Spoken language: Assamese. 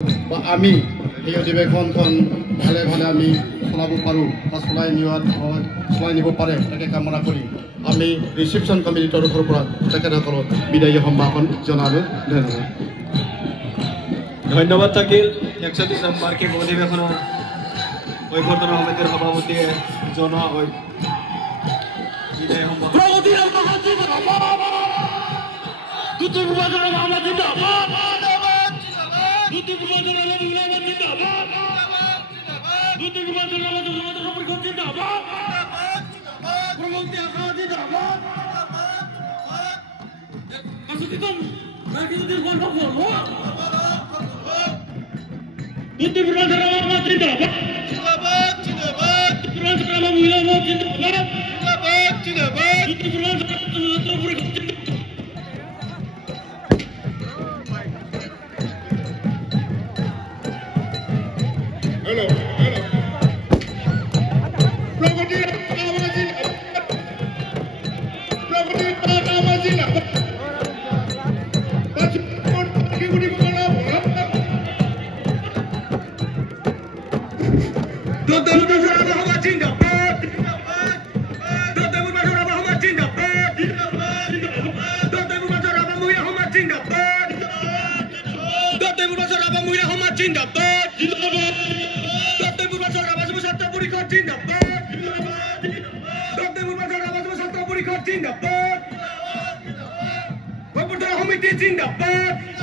বা আমি এই অধিৱেশনখন ভালে ভালে আমি চলাব পাৰোঁ বা চলাই নিব পাৰে তাকে কামনা কৰি আমি ৰিচিপশ্যন কমিটিৰ তৰফৰ পৰা তেখেতসকলক বিদায়ী সম্ভাষণ জনালোঁ। ধন্যবাদ। ধন্যবাদ থাকিল 31 নং বাৰ্ষিক অধিৱেশনৰ অভ্যৰ্থনা সমিতিৰ সভাপতিয়ে জনোৱা হয় বিদায়ী সম্ভাষণ। Jimbabwe!